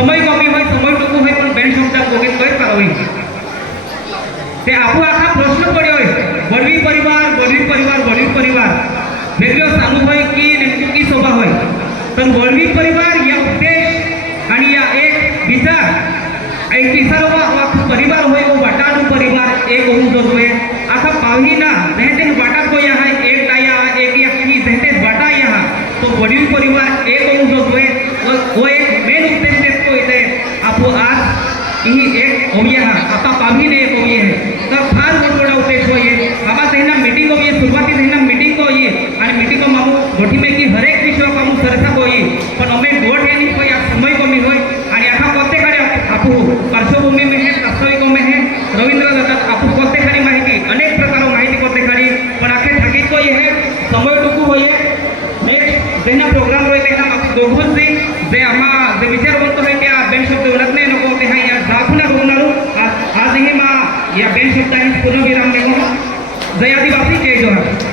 समय कमी होय समय टूकू होय पण बेन शब्द गोगे कई करावी ते आपू आखा प्रश्न पड्यो वडवी परिवार वेगळो सांगू होय की नेमकी की शोभा होय तर वडवी परिवार या उद्देश आणि या एक विचार वा परिवार होय वो वाटाडू परिवार एक होऊन जोतोय आता पावीना जहते वाटा को यहाँ एक डाया एक या की जहते वाटा यहाँ तो वडील परिवार एक होऊन जोतोय वो एक मेन उद्देश देतो इथे आपू आज ही एक होई हा आता पावीने एक होई है तर फार मोठा उद्देश होय आमा सहिना मीटिंग होई सुरुवाती सहिना मीटिंग होई आणि मीटिंग मामू गोठी में की हर एक विषय कामू सरसा होई पण अमे गोठ यानी होय समय कमी होय आणि आता कोते खाली आपू पार्श्वभूमी में है वास्तविक में है रवींद्र दत्त आपू कोते खाली माहिती अनेक प्रकार माहिती कोते खाली पण आखे ठाकी को ये है समय टुकू होय नेक्स्ट जेना प्रोग्राम होय तेना दोघों से जे आमा जे विचारवंत है त्या बेन शब्द उलटणे नको ते हा या दाखवना होणार आज ही मा या बेन शब्दांनी पूर्ण विराम देतो जय आदिवासी जय जोहार।